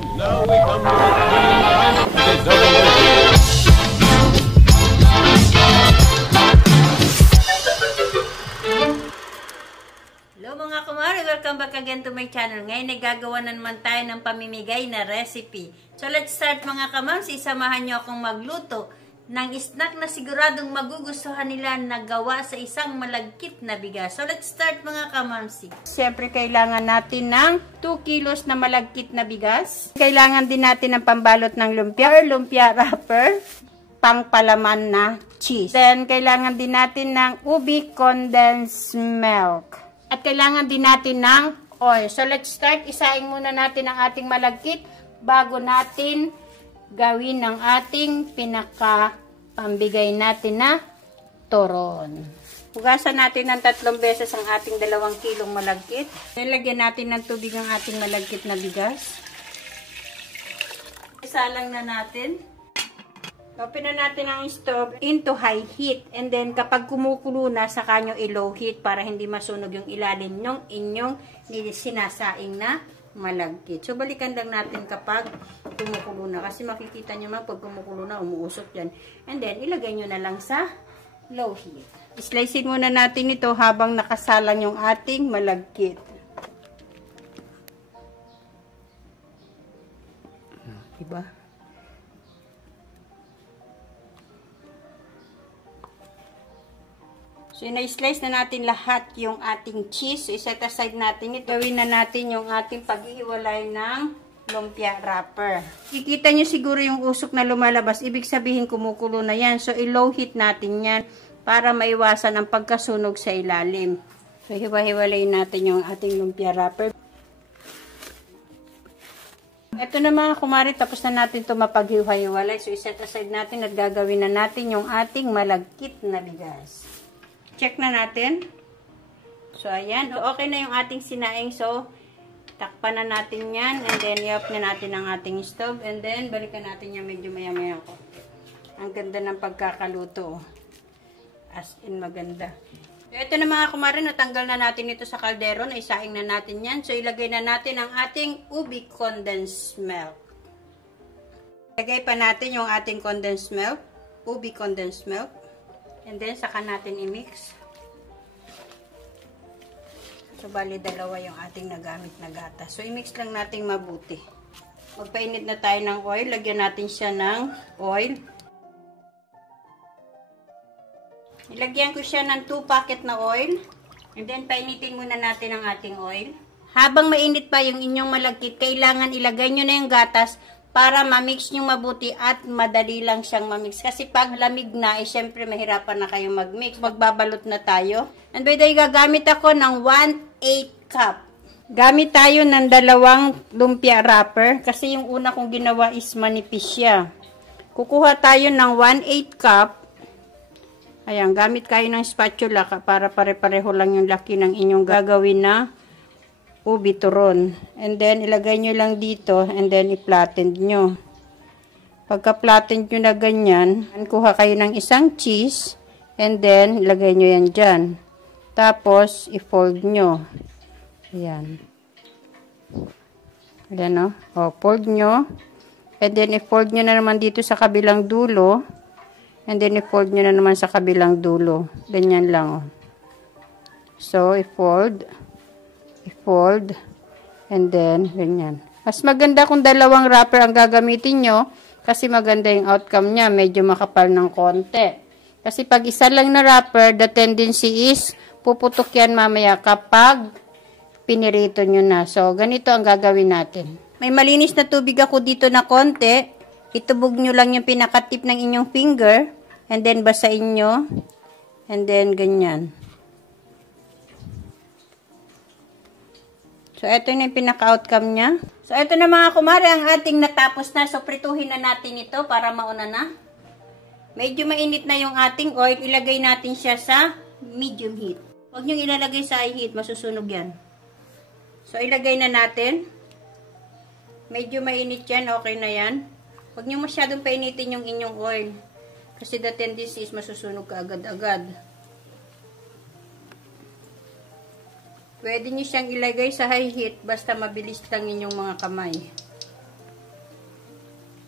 And now we come to the final double. Hello mga kumare, welcome back again to my channel. Ngayon ay gagawa na naman tayo ng pamimigay na recipe. So let's start mga kamams, isamahan nyo akong magluto ng snack na siguradong magugustuhan nila na gawa sa isang malagkit na bigas. So let's start mga kamamsi. Siyempre kailangan natin ng 2 kilos na malagkit na bigas. Kailangan din natin ng pambalot ng lumpia or lumpia wrapper, pangpalaman na cheese. Then kailangan din natin ng ubi condensed milk. At kailangan din natin ng oil. So let's start. Isaing muna natin ang ating malagkit bago natin gawin ng ating pinaka-pambigay natin na turon. Hugasan natin ng 3 beses ang ating 2 kilong malagkit. Nilagyan natin ng tubig ang ating malagkit na bigas. Isalang na natin. Open na natin ang stove into high heat. And then, kapag kumukulo na, saka nyo i-low heat para hindi masunog yung ilalim ng inyong sinasaing na malagkit. So, balikan lang natin kapag kumukulo na. Kasi makikita nyo man, pag kumukulo na, umuusok yan. And then, ilagay nyo na lang sa low heat. Slicein muna natin ito habang nakasalang yung ating malagkit. Diba? So, ina-slice na natin lahat yung ating cheese. So, iset aside natin ito. Gawin na natin yung ating paghihiwalay ng lumpia wrapper. Kikita nyo siguro yung usok na lumalabas. Ibig sabihin kumukulo na yan. So, i-low heat natin yan para maiwasan ang pagkasunog sa ilalim. So, hiwa-hiwalayin natin yung ating lumpia wrapper. Ito na mga kumari, tapos na natin ito mapaghiwa-hiwalay. So, iset aside natin at gagawin na natin yung ating malagkit na bigas. Check na natin. So, ayan. So, okay na yung ating sinaing. So, takpan na natin yan. And then, i-off na natin ang ating stove. And then, balikan natin yan medyo maya-maya ko. Ang ganda ng pagkakaluto. As in, maganda. So, ito na mga kumarin. Natanggal na natin ito sa kaldero. Naisaing na natin yan. So, ilagay na natin ang ating ubi condensed milk. Ilagay pa natin yung ating condensed milk. Ubi condensed milk. And then, saka natin i-mix. So, bali, 2 yung ating nagamit na gatas. So, i-mix lang natin mabuti. Magpainit na tayo ng oil. Lagyan natin siya ng oil. Ilagyan ko siya ng 2 packet na oil. And then, painitin muna natin ang ating oil. Habang mainit pa yung inyong malagkit, kailangan ilagay nyo na yung gatas para ma-mix nyo mabuti at madali lang siyang ma-mix. Kasi pag lamig na, syempre mahirapan na kayong mag-mix. Magbabalot na tayo. And by the way, gagamit ako ng 1/8 cup. Gamit tayo ng 2 lumpia wrapper. Kasi yung una kong ginawa is manipis siya. Kukuha tayo ng 1/8 cup. Ayan, gamit kayo ng spatula para pare-pareho lang yung laki ng inyong gagawin na ubi turon. And then, ilagay nyo lang dito and then i-flatten nyo. Pagka-flatten nyo na ganyan, kuha kayo ng isang cheese and then, ilagay nyo yan dyan. Tapos, i-fold nyo. Ayan. Ayan o. O, fold nyo. And then, i-fold nyo na naman dito sa kabilang dulo. And then, i-fold nyo na naman sa kabilang dulo. Ganyan lang o. So, i-fold, and then, ganyan. Mas maganda kung 2 wrapper ang gagamitin nyo, kasi maganda yung outcome niya, medyo makapal ng konti. Kasi pag isa lang na wrapper, the tendency is, puputok yan mamaya kapag pinirito nyo na. So, ganito ang gagawin natin. May malinis na tubig ako dito na konti, itubog nyo lang yung pinakatip ng inyong finger, and then basain nyo, and then ganyan. So, ito na yung pinaka-outcome niya. So, ito na mga kumare, ang ating natapos na. So, prituhin na natin ito para mauna na. Medyo mainit na yung ating oil. Ilagay natin siya sa medium heat. Huwag nyo ilalagay sa high heat, masusunog yan. So, ilagay na natin. Medyo mainit yan, okay na yan. Huwag nyo masyadong painitin yung inyong oil. Kasi the tendency is masusunog ka agad-agad. Pwede nyo siyang ilagay sa high heat basta mabilis lang inyong mga kamay.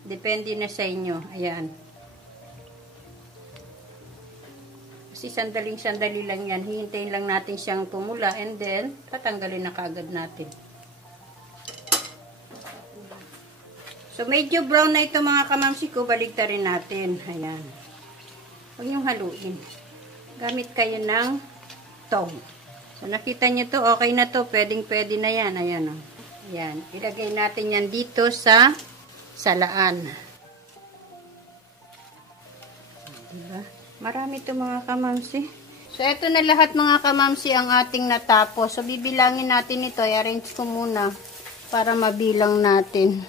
Depende na sa inyo. Ayan. Kasi sandaling-sandali lang yan. Hihintayin lang natin siyang pumula and then tatanggalin na kaagad natin. So, medyo brown na ito mga kamamsi ko. Baligtarin natin. Ayan. Huwag niyong haluin. Gamit kayo ng tong. So, nakita niyo to. Okay na to. Pwedeng-pwede na yan. Ayan o. Ayan. Ilagay natin yan dito sa salaan. Diba? Marami to mga kamamsi. So, ito na lahat mga kamamsi ang ating natapos. So, bibilangin natin ito. I-arrange ko muna para mabilang natin.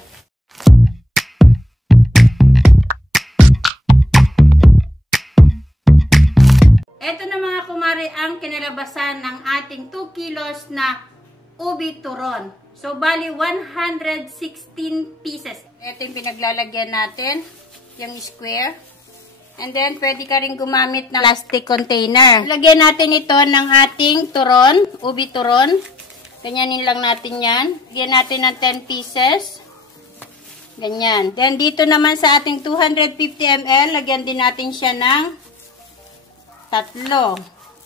Ito na mga kumari ang kinalabasan ng ating 2 kilos na ubi turon. So, bali 116 pieces. Ito yung pinaglalagyan natin, yung square. And then, pwede ka rin gumamit ng plastic container. Lagyan natin ito ng ating turon, ubi turon. Ganyanin lang natin yan. Lagyan natin ng 10 pieces. Ganyan. Then, dito naman sa ating 250 ml, lagyan din natin siya ng 3.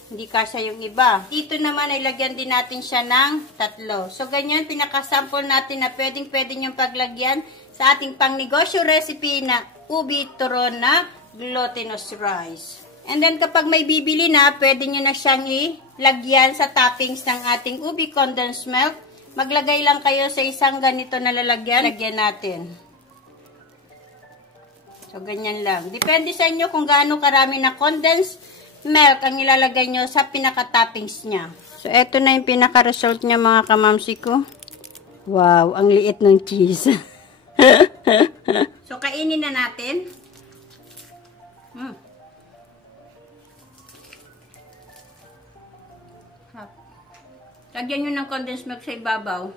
Hindi kasya yung iba. Dito naman ay lagyan din natin siya ng 3. So, ganyan, pinakasample natin na pwedeng-pwede niyong paglagyan sa ating pangnegosyo recipe na ubi turon na glutinous rice. And then, kapag may bibili na, pwede nyo na siyang ilagyan sa toppings ng ating ubi condensed milk. Maglagay lang kayo sa isang ganito na lalagyan. Lagyan natin. So, ganyan lang. Depende sa inyo kung gaano karami na condensed milk ang ilalagay nyo sa pinaka-toppings niya. So, eto na yung pinaka-result niya mga kamamsi ko. Wow, ang liit ng cheese. So, kainin na natin. Lagyan nyo ng condensed milk sa ibabaw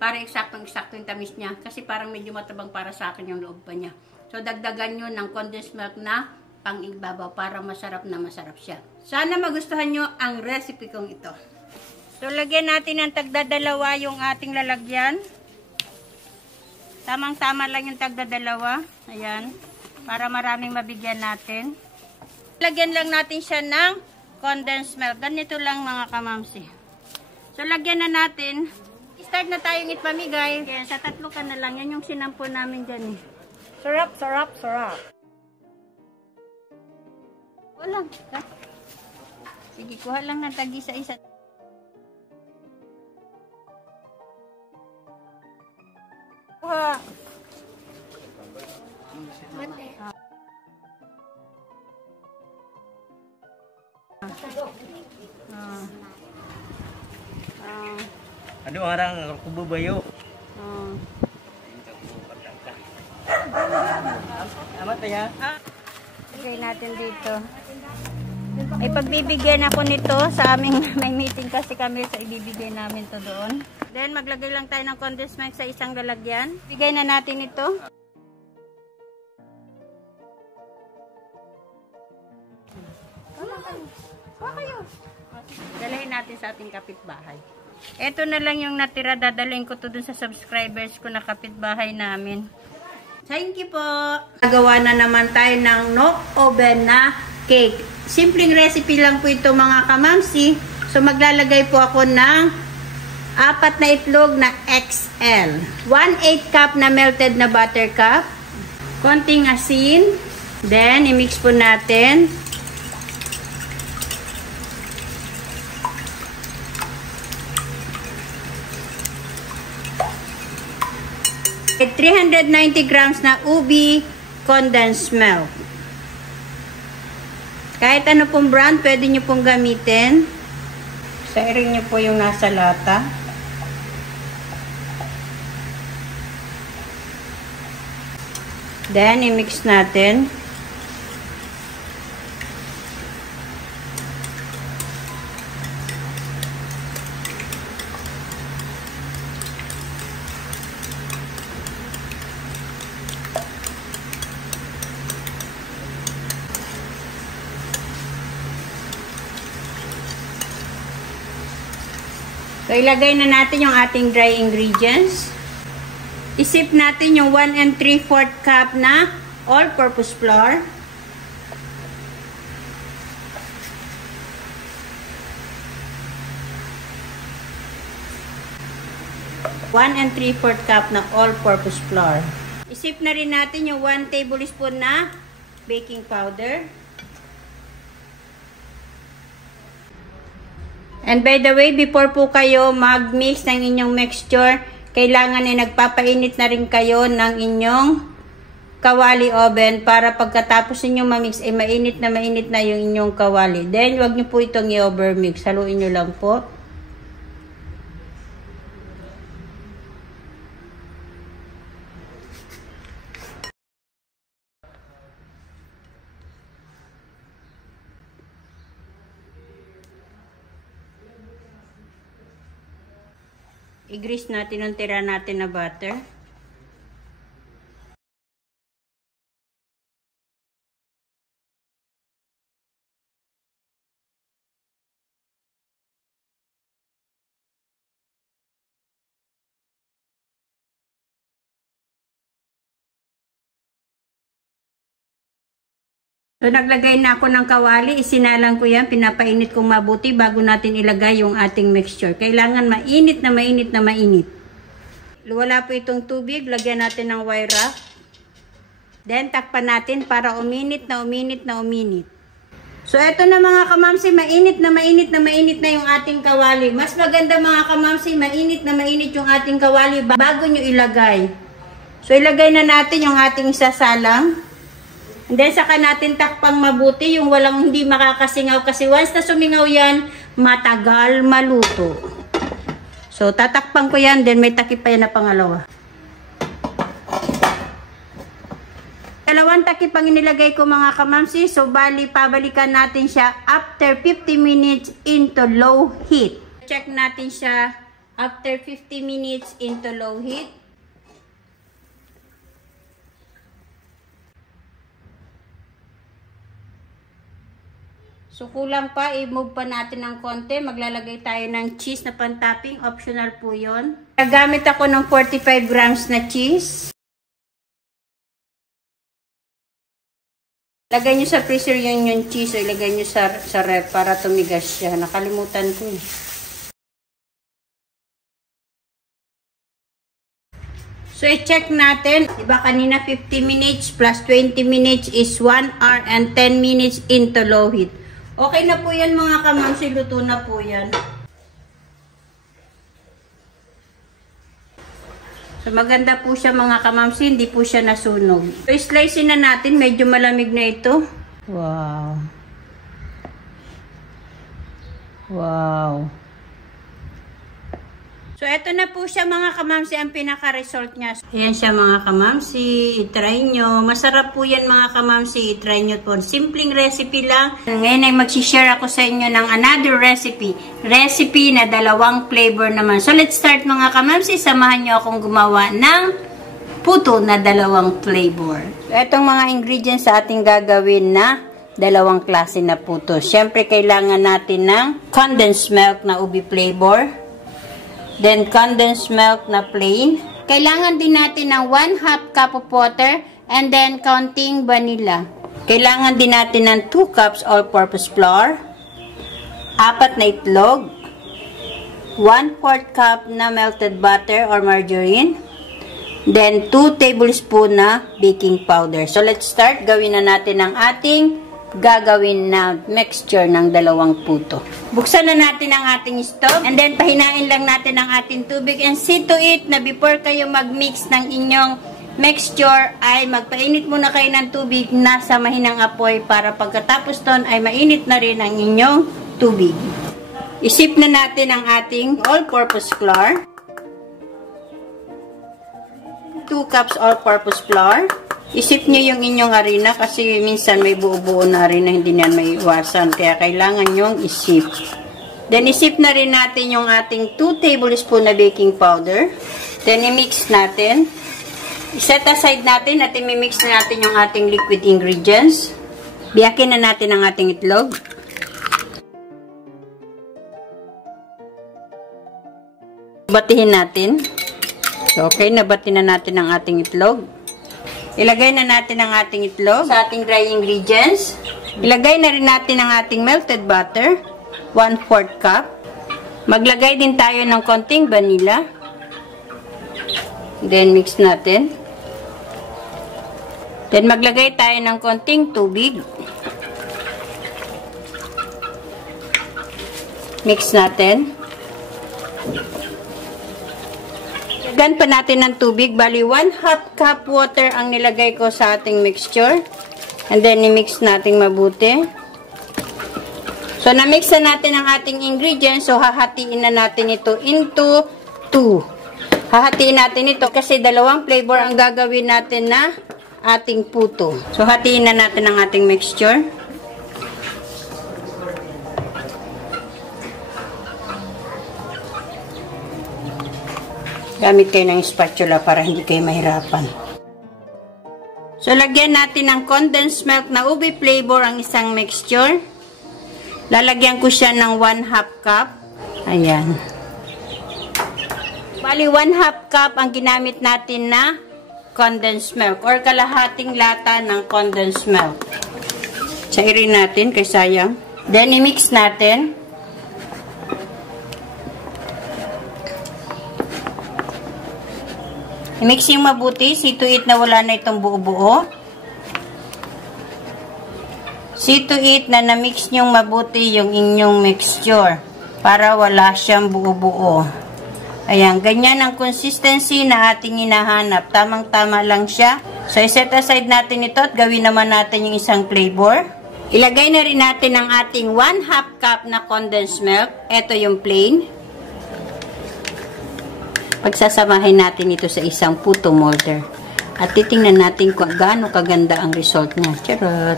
para eksaktong-eksakto yung tamis niya. Kasi parang medyo matabang para sa akin yung loob pa niya. So, dagdagan nyo ng condensed milk na pang-ibabaw para masarap na masarap siya. Sana magustuhan nyo ang recipe kong ito. So, lagyan natin ng tagdadalawa yung ating lalagyan. Tamang-tama lang yung tagdadalawa. Ayan. Para maraming mabigyan natin. Lagyan lang natin siya ng condensed milk. Ganito lang mga kamamsi. So, lagyan na natin. Start na tayong ipamigay. Ayan, sa 3 ka na lang. Yan yung sinampo namin dyan eh. Sarap, sarap, sarap. Wala. Sige, kuha lang ng tagi sa isa. Kuha. Ano orang kububayo? Amat ya? Lagay natin dito. Ay pagbibigyan ako nito sa aming may meeting kasi kami sa ibibigay namin to doon. Then maglagay lang tayo ng condensed milk sa isang lalagyan. Bigay na natin ito. Dalhin natin sa ating kapitbahay. Ito na lang yung natira. Dadalhin ko to dun sa subscribers ko na kapitbahay namin. Thank you po. Nagawa na naman tayo ng no oven na cake. Simpleng recipe lang po ito mga kamamsi. So maglalagay po ako ng 4 na itlog na XL. 1/8 cup na melted na buttercup. Konting asin. Then i-mix po natin. At 390 grams na ubi condensed milk. Kahit ano pong brand, pwede nyo pong gamitin. Sairin nyo po yung nasa lata. Then, i-mix natin. So, ilagay na natin yung ating dry ingredients. Isip natin yung 1 3/4 cup na all-purpose flour. One and 3/4 cup na all-purpose flour. Isip na rin natin yung 1 tablespoon na baking powder. And by the way, before po kayo mag-mix ng inyong mixture, kailangan ay nagpapainit na rin kayo ng inyong kawali oven para pagkatapos ninyong ma-mix ay mainit na yung inyong kawali. Then, wag niyo po itong i-overmix. Haluin niyo lang po. I-grease natin ang tira natin na butter. So, naglagay na ako ng kawali. Isinalang ko yan. Pinapainit kong mabuti bago natin ilagay yung ating mixture. Kailangan mainit na mainit na mainit. Wala po itong tubig. Lagyan natin ng wire wrap. Then, takpan natin para uminit na uminit na uminit. So, eto na mga kamamsi. Mainit na mainit na mainit na yung ating kawali. Mas maganda mga kamamsi, mainit na mainit yung ating kawali bago nyo ilagay. So, ilagay na natin yung ating sasalang. And then, saka natin takpang mabuti yung walang hindi makakasingaw kasi once na sumingaw yan, matagal maluto. So, tatakpang ko yan, then may takip pa yan na pangalawa. Dalawang takip ang inilagay ko mga kamamsi. So, bali, pabalikan natin siya after 50 minutes into low heat. Check natin siya after 50 minutes into low heat. So, kulang pa, i-move pa natin ng konti. Maglalagay tayo ng cheese na pan-topping. Optional po yun. Gagamit ako ng 45 grams na cheese. Lagay nyo sa freezer yung cheese o ilagay nyo sa ref para tumigas siya. Nakalimutan ko eh. So, i-check natin. Diba kanina 50 minutes plus 20 minutes is 1 hour and 10 minutes into low heat. Okay na po yan mga kamamsi, luto na po yan. So maganda po siya mga kamamsi, hindi po siya nasunog. So slice na natin, medyo malamig na ito. Wow. Wow. So eto na po siya mga kamamsi, ang pinaka-result niya. Ayan siya mga kamamsi, itry nyo. Masarap po yan mga kamamsi, itry nyo po. Simpleng recipe lang. Ngayon ay magsishare ako sa inyo ng another recipe. Recipe na dalawang flavor naman. So let's start mga kamamsi, samahan nyo akong gumawa ng puto na dalawang flavor. So etong mga ingredients sa ating gagawin na dalawang klase na puto. Siyempre kailangan natin ng condensed milk na ubi flavor. Then, condensed milk na plain. Kailangan din natin ng 1/2 cup of water and then counting vanilla. Kailangan din natin ng 2 cups all-purpose flour, 4 na itlog, 1/4 cup na melted butter or margarine, then 2 tablespoon na baking powder. So, let's start. Gawin na natin ang ating gagawin na mixture ng dalawang puto. Buksan na natin ang ating stove and then pahinain lang natin ang ating tubig and see to it na before kayo mag-mix ng inyong mixture ay magpainit muna kayo ng tubig na sa mahinang apoy para pagkatapos ton ay mainit na rin ang inyong tubig. Isip na natin ang ating all-purpose flour. 2 cups all-purpose flour. Isip nyo yung inyong harina kasi minsan may buo-buo na harina, hindi na may iwasan. Kaya kailangan nyong isip. Then, isip na rin natin yung ating 2 tablespoon na baking powder. Then, i-mix natin. I-set aside natin at i-mix na natin yung ating liquid ingredients. Biyakin na natin ang ating itlog. Batihin natin. So, okay, nabati na natin ang ating itlog. Ilagay na natin ang ating itlog sa ating dry ingredients. Ilagay na rin natin ang ating melted butter, 1/4 cup. Maglagay din tayo ng konting vanilla. Then, mix natin. Then, maglagay tayo ng konting tubig. Mix natin. Lagyan pa natin ng tubig. Bali, 1/2 cup water ang nilagay ko sa ating mixture. And then, i-mix natin mabuti. So, na-mix na natin ang ating ingredients. So, hahatiin na natin ito into 2. Hahatiin natin ito kasi dalawang flavor ang gagawin natin na ating puto. So, hatiin na natin ang ating mixture. Gamit kayo ng spatula para hindi kayo mahirapan. So, lagyan natin ng condensed milk na ube flavor ang isang mixture. Lalagyan ko siya ng 1/2 cup. Ayan. Bali, 1/2 cup ang ginamit natin na condensed milk or kalahating lata ng condensed milk. Sairin natin kay sayang. Then, i-mix natin. I-mix yung mabuti. See to it na wala na itong buo-buo. See to it na na-mix nyong mabuti yung inyong mixture para wala siyang buo-buo. Ayan, ganyan ang consistency na ating hinahanap. Tamang-tama lang siya. So, i-set aside natin ito at gawin naman natin yung isang flavor. Ilagay na rin natin ang ating 1/2 cup na condensed milk. Ito yung plain. Pagsasamahin natin ito sa isang puto molder. At titingnan natin kung gaano kaganda ang result niya. Charot!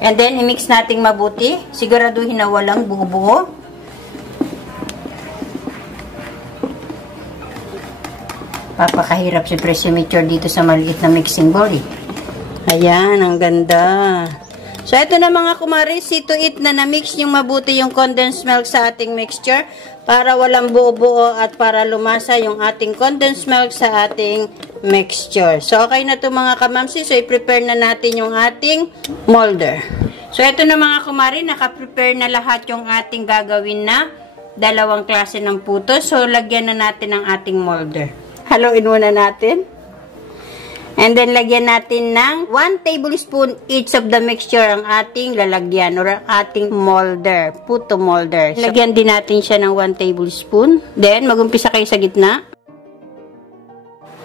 And then, i-mix natin mabuti. Siguraduhin na walang buo-buo. Papakahirap si Pressimiture dito sa maliit na mixing bowl. Ayan, ang ganda. So, ito na mga kumari, see to it na na-mix yung mabuti yung condensed milk sa ating mixture para walang buo-buo at para lumasa yung ating condensed milk sa ating mixture. So, okay na ito mga kamamsi. So, i-prepare na natin yung ating molder. So, ito na mga kumari, naka-prepare na lahat yung ating gagawin na dalawang klase ng puto. So, lagyan na natin ang ating molder. Haluin muna natin. And then, lagyan natin ng 1 tablespoon each of the mixture ang ating lalagyan or ating molder, puto molder. So, lagyan din natin siya ng 1 tablespoon. Then, mag-umpisa kayo sa gitna.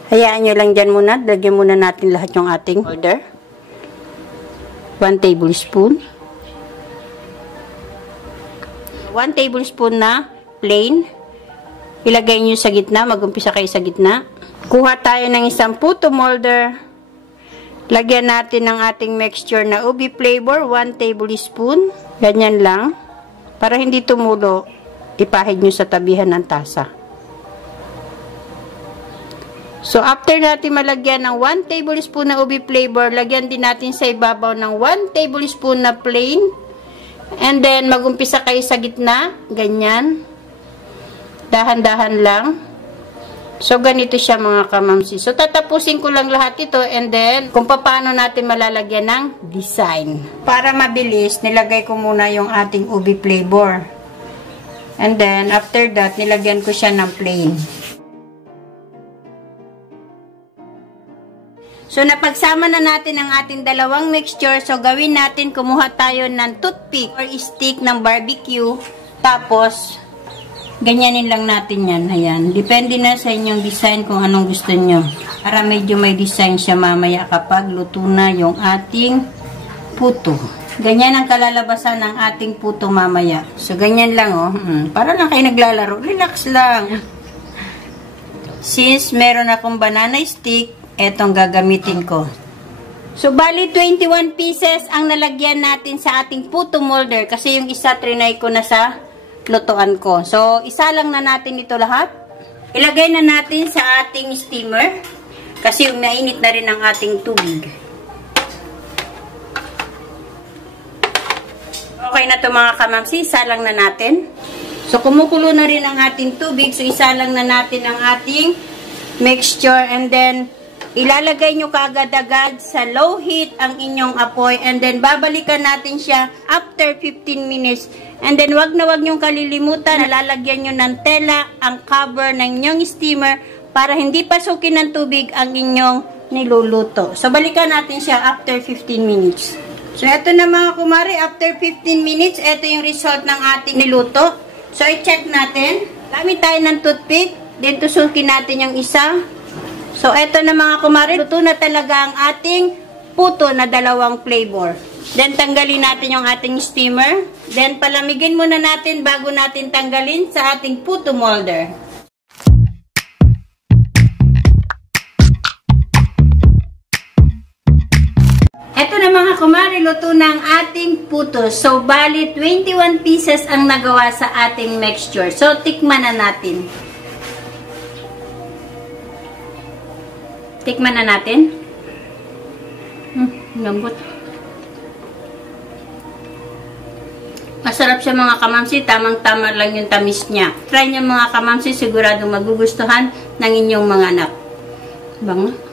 Hayaan nyo lang dyan muna. Lagyan muna natin lahat yung ating molder. 1 tablespoon. 1 tablespoon na plain. Ilagay nyo sa gitna. Mag-umpisa kayo sa gitna. Kuha tayo ng isang puto molder. Lagyan natin ng ating mixture na ube flavor, 1 tablespoon. Ganyan lang. Para hindi tumulo, ipahid nyo sa tabihan ng tasa. So, after natin malagyan ng 1 tablespoon na ube flavor, lagyan din natin sa ibabaw ng 1 tablespoon na plain. And then, mag-umpisa kayo sa gitna. Ganyan. Dahan-dahan lang. So, ganito siya mga kamamsi. So, tatapusin ko lang lahat ito and then, kung paano natin malalagyan ng design. Para mabilis, nilagay ko muna yung ating ube flavor. And then, after that, nilagyan ko siya ng plain. So, napagsama na natin ang ating dalawang mixture. So, gawin natin, kumuha tayo ng toothpick or stick ng barbecue. Tapos, ganyanin lang natin yan. Ayan. Depende na sa inyong design kung anong gusto nyo. Para medyo may design siya mamaya kapag luto na yung ating puto. Ganyan ang kalalabasan ng ating puto mamaya. So, ganyan lang oh. Para lang kayo naglalaro. Relax lang. Since meron akong banana stick, etong gagamitin ko. So, bali 21 pieces ang nalagyan natin sa ating puto molder. Kasi yung isa trinay ko na sa lutuan ko. So, isa lang na natin ito lahat. Ilagay na natin sa ating steamer. Kasi mainit na rin ang ating tubig. Okay na ito mga kamamsi. Isa lang na natin. So, kumukulo na rin ang ating tubig. So, isa lang na natin ang ating mixture. And then, ilalagay nyo kaagad-agad sa low heat ang inyong apoy. And then, babalikan natin siya after 15 minutes. And then, wag na wag nyong kalilimutan, nalalagyan nyo ng tela ang cover ng inyong steamer para hindi pasukin ng tubig ang inyong niluluto. So, balikan natin siya after 15 minutes. So, eto na mga kumare, after 15 minutes, eto yung result ng ating niluto. So, i-check natin. Gamit tayo ng toothpick. Then, tusukin natin yung isa. So, eto na mga kumare, luto na talaga ang ating puto na dalawang flavor. Then, tanggalin natin yung ating steamer. Then, palamigin muna natin bago natin tanggalin sa ating puto molder. Eto na mga kumare, luto na ang ating puto. So, bali 21 pieces ang nagawa sa ating mixture. So, tikman na natin. Tikman na natin. Lambot. Masarap siya mga kamamsi. Tamang-tama lang yung tamis niya. Try niyo mga kamamsi. Siguradong magugustuhan ng inyong mga anak. Bango.